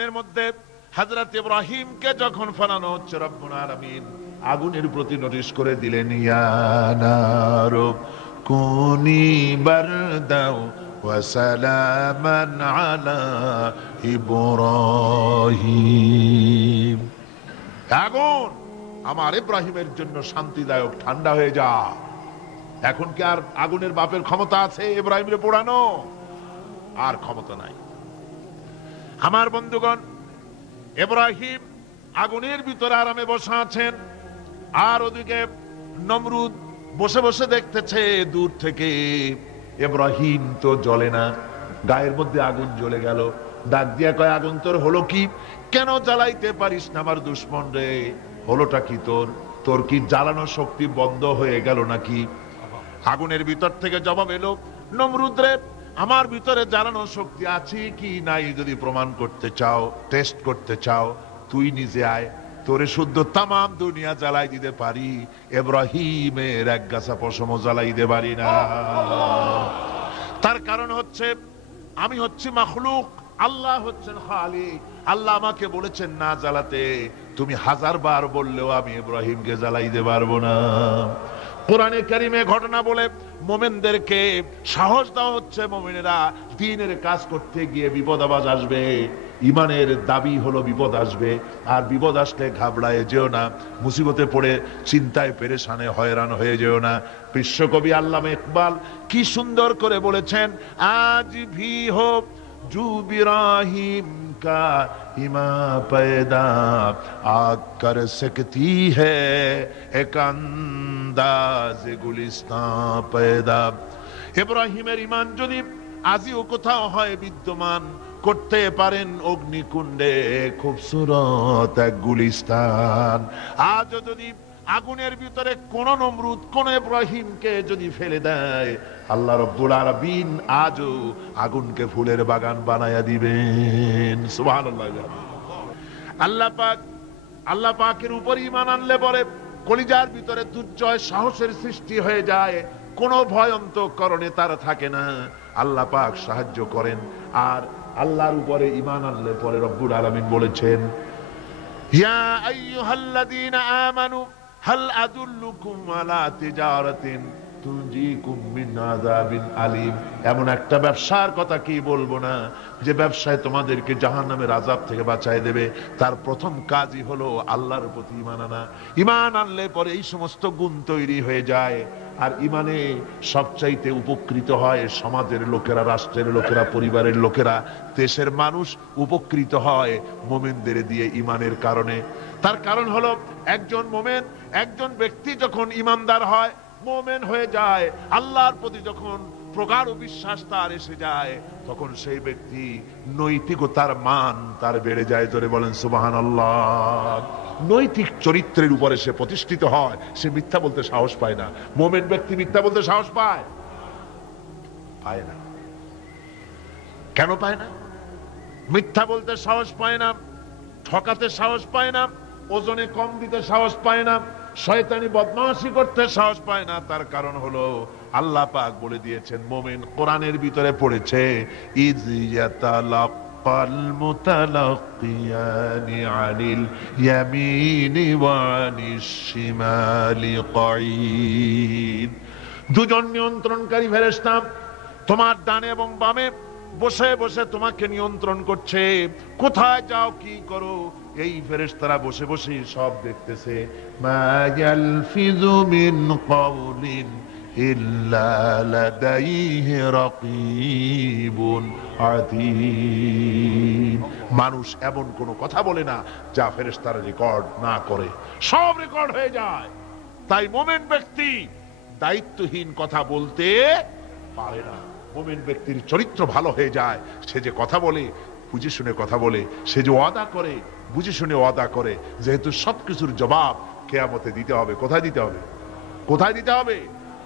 আগুনের মধ্যে হযরত ইব্রাহিমকে যখন ফেলানো হচ্ছে, রব্বুল আলামিন আগুনের প্রতি নোটিশ করে দিলেন, ইয়া নারু কুনি বারদাও ওয়া সালামান আলা ইব্রাহিম। আগুন, আমার ইব্রাহিমের জন্য শান্তিদায়ক ঠান্ডা হয়ে যা। এখন কি আর আগুনের বাপের ক্ষমতা আছে ইব্রাহিমরে পোড়ানো? আর ক্ষমতা নাই। আমার বন্ধুগণ, ইব্রাহিম আগুনের ভিতরে আরামে বসে আছেন, আর ওদিকে নমরুদ বসে বসে দেখতেছে দূর থেকে ইব্রাহিম তো জ্বলে না, গায়ের মধ্যে আগুন জ্বলে গেল। ডাক দিয়া কয়, আগুন তোর হলো কি? কেন জ্বালাইতে পারিস না আমার দুশমন রে? হলোটা কি তোর? তোর কি জ্বালানো শক্তি বন্ধ হয়ে গেল নাকি? আগুনের ভিতর থেকে জবাব এলো, নমরুদ রে, আমার ভিতরে জ্বালানো শক্তি আছে কি নাই যদি প্রমাণ করতে চাও, টেস্ট করতে চাও, তুই নিজে আয়, তোরে শুদ্ধ তামাম দুনিয়া জ্বালাই দিতে পারি, ইব্রাহিমের এক গাছা পশমও জ্বালাই দিতে পারি না। তার কারণ হচ্ছে আমি হচ্ছি মাখলুক, আল্লাহ হচ্ছেন খালিক। আল্লাহ আমাকে বলেছেন না জ্বালাতে, তুমি 1000 বার বললেও আমি ইব্রাহিমকে জ্বালাইতে পারবো না। কোরআনে কারিমে ঘটনা বলে মোমেনদেরকে সাহস দেওয়া হচ্ছে, মোমেনেরা দ্বীনের কাজ করতে গিয়ে বিপদ আবাজ আসবে, ইমানের দাবি হলো বিপদ আসবে, আর বিপদ আসলে ঘাবড়ায় যেও না, মুসিবতে পড়ে চিন্তায় পেরেশানে হয়রান হয়ে যেও না। বিশ্বকবি আল্লামা ইকবাল কি সুন্দর করে বলেছেন, আজ ভি হো জু ইব্রাহিম का हिमा पैदा आग कर सकती है एक अंदाज गुलिस्तां पैदा। ইব্রাহিমের ঈমান যদি আজিও কোথাও হয় বিদ্যমান, করতে পারেন অগ্নিকুণ্ডে খুবসুরত এক গুলিস্তান। আজ যদি আগুনের ভিতরে কোন নমরুদ কোন ইব্রাহিমকে যদি ফেলে দেয়, আল্লাহ রাব্বুল আলামিন আজও আগুনকে ফুলের বাগান বানায়া দিবেন। সুবহানাল্লাহ। আল্লাহ পাকের উপর ঈমান আনলে পরে কলিজার ভিতরে দুর্জয় সাহসের সৃষ্টি হয়ে যায়, কোনো ভয় অন্তঃকরণে তার থাকে না। আল্লাহ পাক সাহায্য করেন। আর আল্লাহর উপরে ঈমান আনলে পরে রব্বুল আলামিন বলেছেন, ইয়া আইয়ুহাল্লাযীনা আমানু হাল আদুল্লুকুম আলা তিজারাতিন তুনজিকুম মিন আযাবিন আলীম। এমন একটা ব্যবসার কথা কি বলবো না যে ব্যবসায় তোমাদেরকে জাহান্নামের আযাব থেকে বাঁচায় দেবে। তার প্রথম কাজই হলো আল্লাহর প্রতি ঈমান আনা। ঈমান আনলে পরে এই সমস্ত গুণ তৈরি হয়ে যায়। আর ঈমানে সবচাইতে উপকৃত হয় সমাজের লোকেরা, রাষ্ট্রের লোকেরা, পরিবারের লোকেরা, দেশের মানুষ উপকৃত হয় মুমিনদের দিয়ে ঈমানের কারণে। তার কারণ হলো একজন মুমিন, একজন ব্যক্তি যখন ঈমানদার হয়, মুমিন হয়ে যায়, আল্লাহর প্রতি যখন প্রগাঢ় বিশ্বাস তার এসে যায়, তখন সেই ব্যক্তি নৈতিকতার মান তার বেড়ে যায়। জোরে বলেন সুবহানাল্লাহ। নৈতিক চরিত্রের উপরে সে প্রতিষ্ঠিত হয়, সে মিথ্যা বলতে সাহস পায় না। মুমিন ব্যক্তি মিথ্যা বলতে সাহস পায়? পায় না। কেন পায় না? মিথ্যা বলতে সাহস পায় না, ঠকাতে সাহস পায় না, ওজনে কম দিতে সাহস পায় না, শয়তানি বদমাশি করতে সাহস পায় না। তার কারণ হলো আল্লাহ পাক বলে দিয়েছেন, মুমিন কোরআনের ভিতরে পড়েছে, ইয ইয়াতালাক্কাল মুতালাক্কিয়ানি আনিল ইয়ামিনি ওয়া আনিশ শিমালি কাঈদ। দুজন নিয়ন্ত্রণকারী ফেরেশতা তোমার ডানে এবং বামে বসে বসে তোমাকে নিয়ন্ত্রণ করছে, কোথায় যাও কি করো এই ফেরেশতারা বসে বসে সব দেখতেছে। মা ইয়ালফিযু মিন কাওলিন ইল্লা লাদাইহি রাকীবুন আতীদ। মানুষ এমন কোনো কথা বলে না যা ফেরেশতারা রেকর্ড না করে, সব রেকর্ড হয়ে যায়। তাই মুমিন ব্যক্তি দায়িত্বহীন কথা বলতে পারে না। মুমিন ব্যক্তির চরিত্র ভালো হয়ে যায়, সে যে কথা বলে বুঝে শুনে কথা বলে, সে যে ওয়াদা করে বুঝে শুনে ওয়াদা করে। যেহেতু সবকিছুর জবাব কিয়ামতে দিতে হবে। কোথায় দিতে হবে? কোথায় দিতে হবে?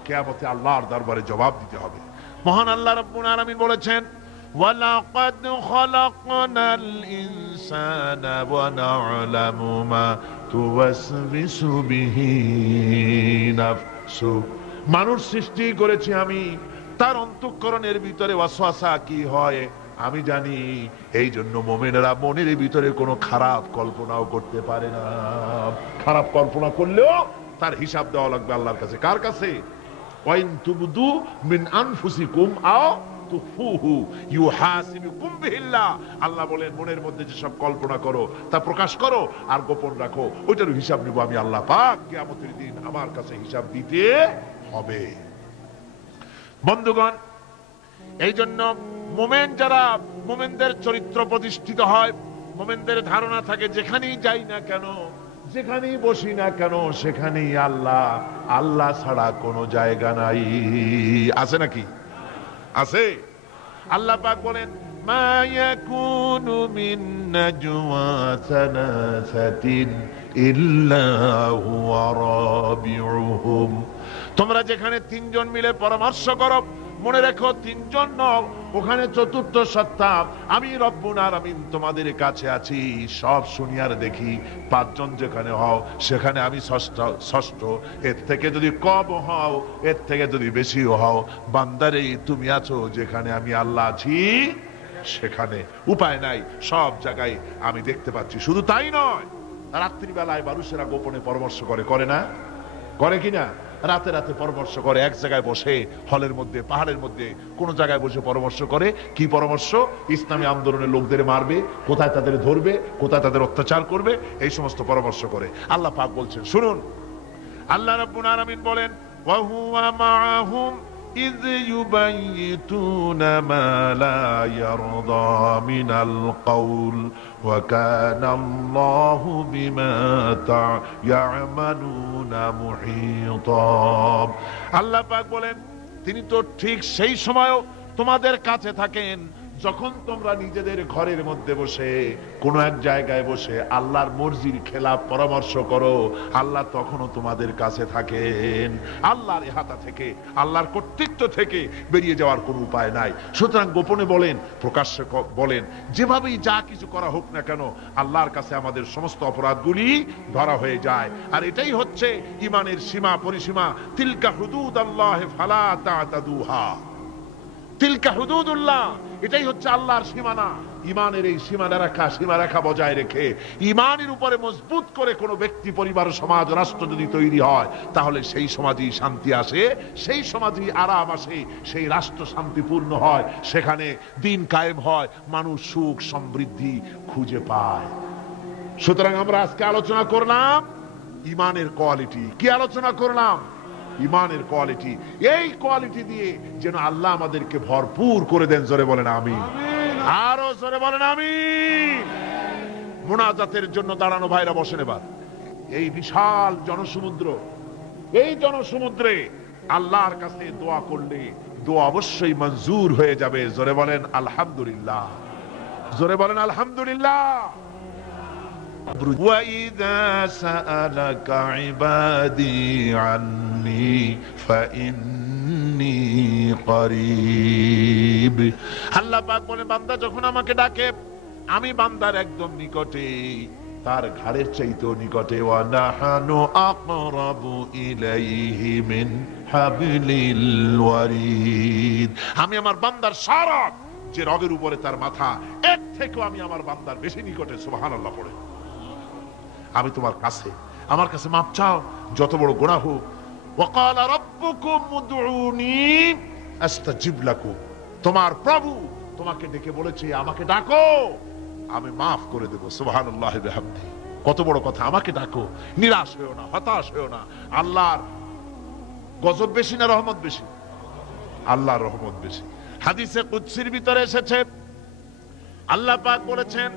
কিয়ামতে আল্লাহর দরবারে জবাব দিতে হবে। মহান আল্লাহ রাব্বুল আলামিন বলেছেন, ওয়ালাকাদ খালাকনাল ইনসানা ওয়া না'লামু মা তুওয়াসবিসু বিহি নাফসু। মানুষ সৃষ্টি করেছি আমি, তার অন্তঃকরণের ভিতরে ওয়াসওয়াসা কি হয় আমি জানি। এই জন্য মুমিনেরা মনের ভিতরে কোনো খারাপ কল্পনাও করতে পারে না। খারাপ কল্পনা করলেও তার হিসাব দেওয়া লাগবে আল্লাহর কাছে। কার কাছে? ওয়াইন তুবদু মিন আনফুসিকুম আও তুখফুহু ইউহাসিবুকুম বিহিল্লাহ। আল্লাহ বলেন মনের মধ্যে যেসব কল্পনা করো তা প্রকাশ করো আর গোপন রাখো, ওইটার হিসাব নিব আমি আল্লাহ পাক। কিয়ামতের দিন আমার কাছে হিসাব দিতে হবে। বন্ধুগণ, এই জন্য মুমিন যারা, মুমিনদের চরিত্র প্রতিষ্ঠিত হয়, মুমিনদের ধারণা থাকে যেখানেই যাই না কেন, যেখানেই বসি না কেন, সেখানেই আল্লাহ, আল্লাহ ছাড়া কোনো জায়গা নাই। আছে নাকি? আছে। আল্লাহ পাক বলেন মা ইয়াকুনু মিন নাজওয়া সালাসাতিন ইল্লা হুয়া রাবিউহুম। তোমরা যেখানে তিনজন মিলে পরামর্শ করো, মনে রেখো তিনজন নও, ওখানে চতুর্থ সত্তা আমি রব্বুল আলামিন তোমাদের কাছে আছি। সব শুনিয়ার দেখি পাঁচজন যেখানে হও সেখানে আমি ষষ্ঠ। এর থেকে যদি কম হও, এর থেকে যদি বেশিও হও, বান্দারে তুমি আছো যেখানে আমি আল্লাহ আছি সেখানে। উপায় নাই, সব জায়গায় আমি দেখতে পাচ্ছি। শুধু তাই নয়, রাত্রিবেলায় মানুষেরা গোপনে পরামর্শ করে, করে না? করে কিনা? রাতে রাতে পরামর্শ করে, এক জায়গায় বসে, হলের মধ্যে, পাহাড়ের মধ্যে, কোন জায়গায় বসে পরামর্শ করে। কি পরামর্শ? ইসলামী আন্দোলনের লোকদের মারবে, কোথায় তাদের ধরবে, কোথায় তাদের অত্যাচার করবে, এই সমস্ত পরামর্শ করে। আল্লাহ পাক বলছেন, শুনুন, আল্লাহ রাব্বুল আলামিন বলেন ওয়া হুয়া মাআহুম ইয ইউবাইয়িতুনা মা লা ইয়ারদা মিনাল কাউল ওয়া কানা আল্লাহু বিমা ইয়ামালুনা মুহীতা। আল্লাহ পাক বলেন তিনি তো ঠিক সেই সময়ও তোমাদের কাছে থাকেন যখন তোমরা নিজেদের ঘরের মধ্যে বসে, কোন এক জায়গায় বসে আল্লাহর মর্জির খেলাফ পরামর্শ করো, আল্লাহ তখনও তোমাদের কাছে থাকেন। আল্লাহর ইহাতা থেকে, আল্লাহর কর্তৃত্ব থেকে বেরিয়ে যাওয়ার কোনো উপায় নাই। সুতরাং গোপনে বলেন, প্রকাশ্যে বলেন, যেভাবেই যা কিছু করা হোক না কেন, আল্লাহর কাছে আমাদের সমস্ত অপরাধগুলি ধরা হয়ে যায়। আর এটাই হচ্ছে ঈমানের সীমা পরিসীমা। তিলকা হুদুদাল্লাহ ফালা তা'তাদুহা। তিলকা হুদুদুল্লাহ, এটাই হচ্ছে আল্লাহর সীমানা। ঈমানের এই সীমারেখা বজায় রেখে ঈমানের উপরে মজবুত করে কোনো ব্যক্তি, পরিবার, সমাজ, রাষ্ট্র যদি তৈরি হয়, তাহলে সেই সমাজই শান্তি আসে, সেই সমাজই আরাম আসে, সেই রাষ্ট্র শান্তিপূর্ণ হয়, সেখানে দিন কায়েম হয়, মানুষ সুখ সমৃদ্ধি খুঁজে পায়। সুতরাং আমরা আজকে আলোচনা করলাম ঈমানের কোয়ালিটি। কি আলোচনা করলাম? ঈমানের কোয়ালিটি। এই কোয়ালিটি দিয়ে যেন আল্লাহ আমাদেরকে ভরপুর করে দেন। জোরে বলেন আমিন। আরো জোরে বলেন আমিন। মুনাজাতের জন্য দাঁড়ানো ভাইরা বসেন এবার। এই বিশাল জনসমুদ্র, এই জনসমুদ্রে আল্লাহর কাছে দোয়া করলে দোয়া অবশ্যই মঞ্জুর হয়ে যাবে। জোরে বলেন আলহামদুলিল্লাহ। জোরে বলেন আলহামদুলিল্লাহ। وَإِذَا سَأَلَكَ عِبَادِي عَنِّي فَإِنِّي قَرِيبٌ। আল্লাহ পাক বলেন, বান্দা যখন আমাকে ডাকে, আমি বান্দার একদম নিকটে, তার ঘাড়ের চাইতেও নিকটে। ওয়া নাহানু আকরাবু ইলাইহি মিন হাবলিল ওয়ারিদ। আমি আমার বান্দার সারা যে রগের উপরে তার মাথা, এর থেকেও আমি আমার বান্দার বেশি নিকটে। সুবহানাল্লাহ পড়ে। আমি তোমার কাছে, আমার কাছে মাপ চাও, যত বড় গুনাহ হোক। ওয়াকালা রাব্বুকুম উদউনি আস্তাজিব লাকুম। তোমার প্রভু তোমাকে ডেকে বলেছে, আমাকে ডাকো, আমি মাফ করে দেব। সুবহানাল্লাহি ওয়া বিহামদিহি। কত বড় কথা! আমাকে ডাকো, নিরাশ হয়ো না, হতাশ হয়ো না। আল্লাহর গজব বেশি না রহমত বেশি? আল্লাহর রহমত বেশি। হাদিসে কুদসির ভিতরে এসেছে, আল্লাহ পাক বলেছেন,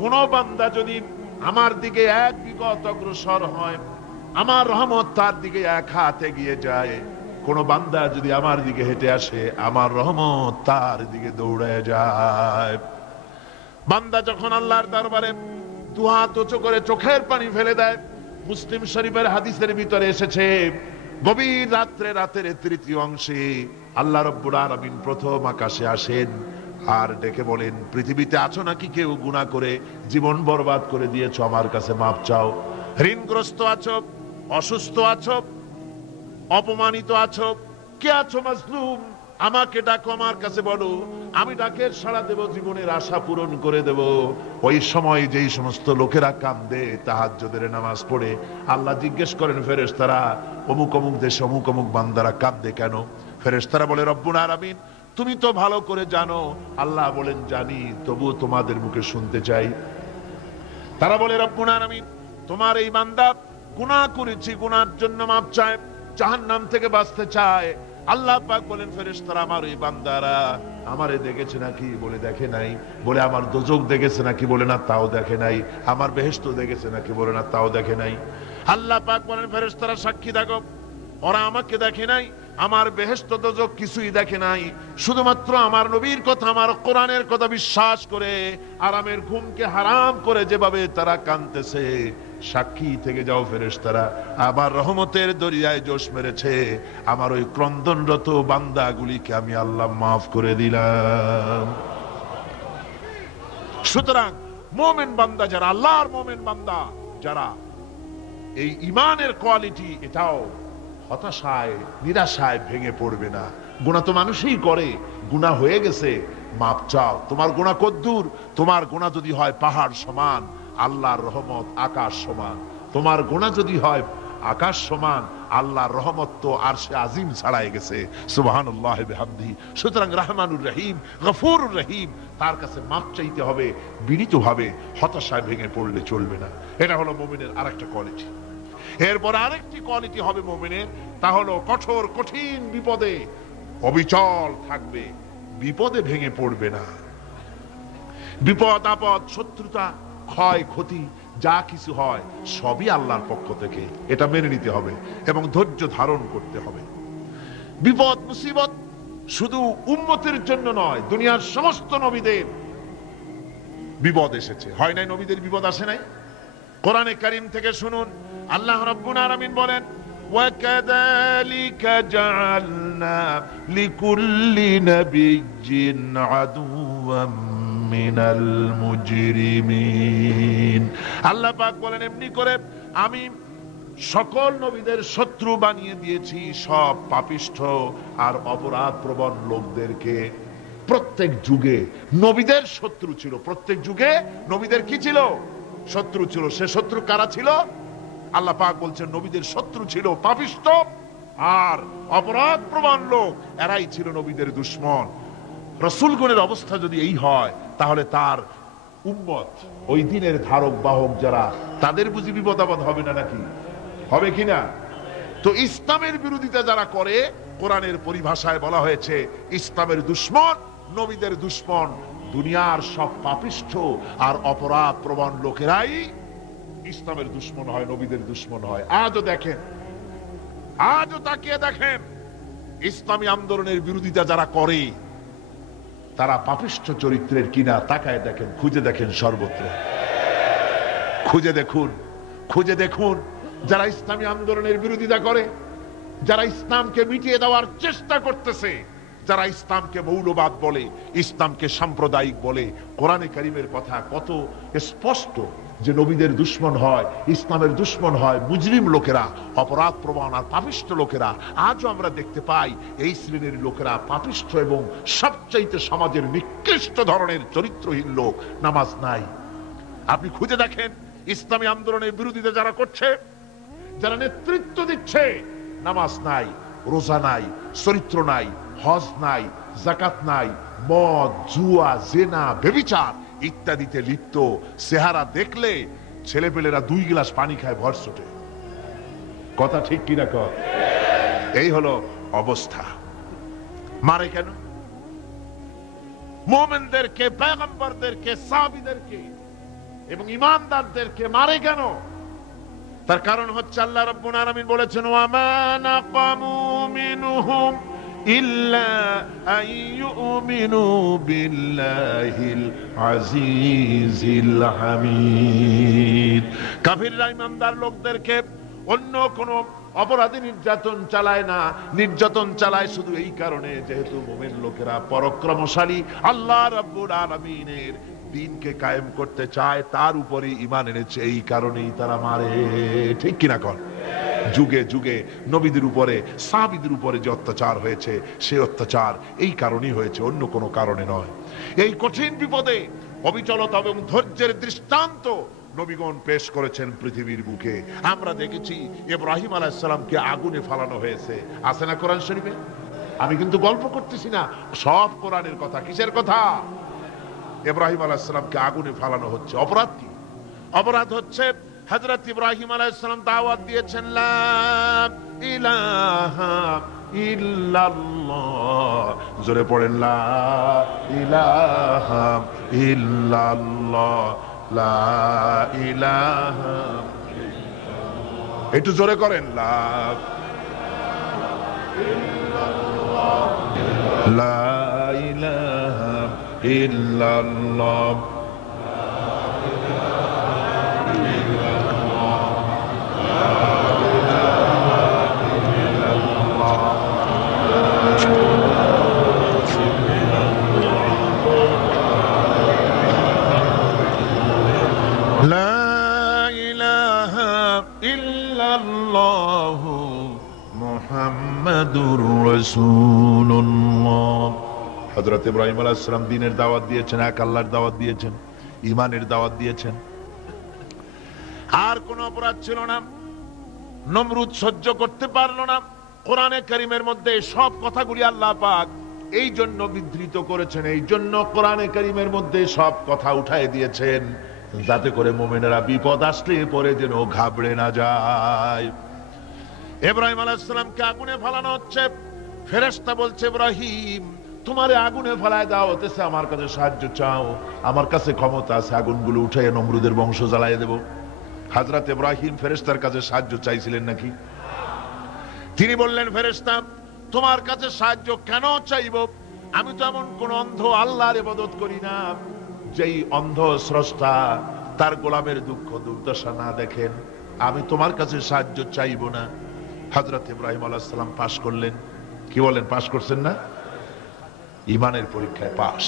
কোন বান্দা যদি আমার দিকে এক বিগত অগ্রসর হয়, আমার রহমত তার দিকে এক হাত এগিয়ে যায়। কোন বান্দা যদি আমার দিকে হেঁটে আসে, আমার রহমত তার দিকে দৌড়ে যায়। বান্দা যখন আল্লাহর দরবারে দুহাত উঁচু করে চোখের পানি ফেলে দেয়, মুসলিম শরীফের হাদিসের ভিতরে এসেছে, গভীর রাত্রে, রাতের তৃতীয় অংশে আল্লাহ রাব্বুল আলামিন প্রথম আকাশে আসেন আর ডেকে বলেন, পৃথিবীতে আছো নাকি কেউ গুনাহ করে জীবন বরবাদ করে দিয়েছো? আমার কাছে মাপ চাও। ঋণগ্রস্ত আছো, অসুস্থ আছো, অপমানিত আছো, কে আছো মাজলুম? আমাকে ডাকো, আমার কাছে বলো, আমি ডাকের সাড়া দেব, জীবনের আশা পূরণ করে দেব। ওই সময় যেই সমস্ত লোকেরা কান্দে তাহাজ্জুদের নামাজ পড়ে, আল্লাহ জিজ্ঞেস করেন ফেরেশতারা, অমুক অমুক দেশে অমুক অমুক বান্দারা কাঁদে কেন? ফেরেশতারা বলে, রব্বুল আলামিন তুমি তো ভালো করে জানো। আল্লাহ বলেন, জানি, তবু তোমাদের মুখে শুনতে চাই। তারা বলে, রব্বুল আলামিন তোমার এই বান্দা গুনাহ করেছি, গুনার জন্য মাপ চায়, জাহান্নাম থেকে বাঁচতে চায়। আল্লাহ পাক বলেন, ফেরেশতারা আমার এই বান্দারা আমারে দেখেছে নাকি? বলে দেখে নাই। বলে আমার দোজখ দেখেছে নাকি? বলে না, তাও দেখে নাই। আমার বেহেশত দেখেছে নাকি? বলে না, তাও দেখে নাই। আল্লাহ পাক বলেন, ফেরেশতারা সাক্ষী থাকো, ওরা আমাকে দেখে নাই, আমার বেহেশত দোজখ কিছুই দেখে নাই, শুধুমাত্র আমার নবীর কথা, আমার কোরআনের কথা বিশ্বাস করে আরামের ঘুমকে হারাম করে যেভাবে তারা কাঁদতেছে, সাক্ষী থেকে যাও ফেরেশতারা, আবার রহমতের দরিয়ায় জোশ মেরেছে আমার ওই ক্রন্দনরত বান্দাগুলিকে আমি আল্লাহ মাফ করে দিলাম। সুতরাং মুমিন বান্দা যারা, আল্লাহর মুমিন বান্দা যারা, এই ঈমানের কোয়ালিটি, এটাও হতাশায় নিরাশায় ভেঙে পড়বে না। গুনাহ তো মানুষই করে, গুনাহ হয়ে গেছে, মাপ চাও। তোমার গুনাহ কদ্দূর? তোমার গুনাহ যদি হয় পাহাড় সমান, আল্লাহর রহমত আকাশ সমান। তোমার গুনাহ যদি হয় আকাশ সমান, আল্লাহর রহমত তো আরশে আজিম ছাড়াই গেছে। সুবহানাল্লাহ বিহামদিহি। সুতরাং রহমানুর রহিম, গফুরুর রহিম, তার কাছে মাপ চাইতে হবে বিনীতভাবে, হতাশায় ভেঙে পড়লে চলবে না। এটা হলো মুমিনের আরেকটা কোয়ালিটি। এরপর আরেকটি কোয়ালিটি হবে মুমিনের, তা হলো কঠোর কঠিন বিপদে অবিচল থাকবে, বিপদে ভেঙে পড়বে না। বিপদ আপদ, শত্রুতা, ক্ষয় ক্ষতি যা কিছু হয় সবই আল্লাহর পক্ষ থেকে, এটা মেনে নিতে হবে এবং ধৈর্য ধারণ করতে হবে। বিপদ মুসিবত শুধু উম্মতের জন্য নয়, দুনিয়ার সমস্ত নবীদের বিপদ এসেছে, হয় নাই? নবীদের বিপদ আসে নাই? কোরআনে কারীম থেকে শুনুন, আল্লাহ রাব্বুল আলামিন বলেন, وَكَذَلِكَ جَعَلْنَا لِكُلِّ نَبِيٍّ عَدُوًّا مِنَ الْمُجْرِمِينَ। আল্লাহ পাক বলেন, এমনি করে আমি সকল নবীদের শত্রু বানিয়ে দিয়েছি সব পাপিষ্ঠ আর অপরাধ প্রবণ লোকদেরকে। প্রত্যেক যুগে নবীদের শত্রু ছিল, প্রত্যেক যুগে নবীদের কি ছিল? শত্রু ছিল। সে শত্রু কারা ছিল? আল্লাহ পাক বলছেন, নবীদের শত্রু ছিল পাপিষ্ঠ আর অপরাধ প্রবণ লোক, এরাই ছিল নবীদের দুশমন। রাসূলগণের অবস্থা যদি এই হয়, তাহলে তার উম্মত, ওই দিনের ধারক বাহক যারা, তাদের বুঝি বিপদ আপদ হবে না? নাকি হবে কিনা? তো ইসলামের বিরোধিতা যারা করে, কোরআনের পরিভাষায় বলা হয়েছে ইসলামের দুশমন, নবীদের দুশমন। দুনিয়ার সব পাপিষ্ঠ আর অপরাধ প্রবণ লোকেরাই ইসলামের দুশমন হয়, নবীদের দুশমন হয়। আজও দেখেন, আজও তাকিয়ে দেখেন, ইসলামী আন্দোলনের বিরোধিতা যারা করে তারা পাপিষ্ঠ চরিত্রের কিনা, তাকায় দেখেন, খুঁজে দেখেন, সর্বত্র খুঁজে দেখুন, খুঁজে দেখুন। যারা ইসলামী আন্দোলনের বিরোধিতা করে, যারা ইসলামকে মিটিয়ে দেওয়ার চেষ্টা করতেছে, যারা ইসলামকে মৌলবাদ বলে, ইসলামকে সাম্প্রদায়িক বলে, কোরআনে কারীমের কথা কত স্পষ্ট যে নবীদের দুশমন হয়, ইসলামের দুশমন হয় মুজরিম লোকেরা, অপরাধ প্রবণ আর পাপিষ্ঠ লোকেরা। আজও আমরা দেখতে পাই এই শ্রেণীর লোকেরা পাপিষ্ঠ এবং সবচাইতে সমাজের নিকৃষ্ট ধরনের চরিত্রহীন লোক। নামাজ নাই। আপনি খুঁজে দেখেন, ইসলামী আন্দোলনের বিরোধিতা যারা করছে, যারা নেতৃত্ব দিচ্ছে, নামাজ নাই, রোজা নাই, চরিত্র নাই, হজ নাই, যাকাত নাই, মদ, জুয়া, জেনা, ব্যভিচার ইত্যাদিতে লিপ্ত। চেহারা দেখলে ছেলেপেলেরা 2 গ্লাস পানি খায় ভরসটে। কথা ঠিক কিনা কর? এই হলো অবস্থা। মারে কেন? মুমিনদেরকে, পয়গম্বরদেরকে, সাহাবীদেরকে এবং ঈমানদারদেরকে মারে কেন? তার কারণ হচ্ছে আল্লাহ রাব্বুল আলামিন বলেছেন, ওয়া মা নাকামু মিনহুম ইল্লা আন ইউমিনু বিল্লাহিল আজিজিল হামিদ। কাফিররা ঈমানদার লোকদেরকে অন্য কোন অপরাধী নির্যাতন চালায় না, নির্যাতন চালায় শুধু এই কারণে যেহেতু মুমিন লোকেরা পরাক্রমশালী, আল্লাহ রাব্বুল আলামিনের দিনকে কায়েম করতে চায়, তার উপরে ঈমান এনেছে, এই কারণেই তারা মারে। ঠিক কিনা কর? যুগে যুগে নবীদের উপরে সাহাবীদের উপরে যে অত্যাচার হয়েছে, সেই অত্যাচার এই কারণেই হয়েছে, অন্য কোনো কারণে নয়। এই কঠিন বিপদে অবিচলতা এবং ধৈর্যের দৃষ্টান্ত নবীগণ পেশ করেছেন পৃথিবীর বুকে। আমরা দেখেছি ইব্রাহিম আলাইহিস সালামকে আগুনে ফালানো হয়েছে, আছে না কোরআন শরীফে? আমি কিন্তু গল্প করতেছি না, সব কোরআনের কথা। কিসের কথা? ইব্রাহিম আলাইহিস সালামকে আগুনে ফালানো হচ্ছে। অপরাধ কি? অপরাধ হচ্ছে হযরত ইব্রাহিম আলাইহিস সালাম দাওয়াত দিয়েছেন লা ইলাহা ইল্লাল্লাহ। জোরে পড়েন লা ইলাহা ইল্লাল্লাহ, লা ইলাহা। একটু জোরে করেন, লা ইলাহা ইল্লাল্লাহ। মুহাম্মাদুর রাসূলুল্লাহ। হযরত ইব্রাহিম আলাইহিস সালাম দ্বীনের দাওয়াত দিয়েছেন, এক আল্লাহর দাওয়াত দিয়েছেন, ঈমানের দাওয়াত দিয়েছেন। আর কোন অপরাধ ছিল না। নমরুদ সহ্য করতে পারলো না। কোরআনে কারীমের মধ্যে সব কথাগুলি আল্লাহ পাক এই জন্য বিধৃত করেছেন, এই জন্য কোরআনে কারীমের মধ্যে সব কথা উঠায় দিয়েছেন, যাতে করে মুমিনেরা বিপদ আসলে পরে যেন ঘাবড়ে না যায়। ইব্রাহিম আলাইহিস সালামকে আগুনে ফেলানো হচ্ছে। ফেরেশতা বলছে, ইব্রাহিম তোমারে আগুনে ফেলায় দাও, হতেছে আমার কাছে সাহায্য চাও, আমার কাছে ক্ষমতা আছে, আগুনগুলো উঠাইয়ে নমরুদের বংশ জ্বালায় দেব। হযরত ইব্রাহিম ফেরেশতার কাছে সাহায্য চাইছিলেন নাকি? তিনি বললেন, ফেরেশতা তোমার কাছে সাহায্য কেন চাইব? আমি তো এমন কোন অন্ধ আল্লাহর ইবাদত করি না যেই অন্ধ স্রষ্টা তার গোলামের দুঃখ দুর্দশা না দেখেন। আমি তোমার কাছে সাহায্য চাইব না। হযরত ইব্রাহিম আলাইহিস সালাম পাশ করলেন। কি বলেন, পাশ করছেন না? ঈমানের পরীক্ষায় পাশ।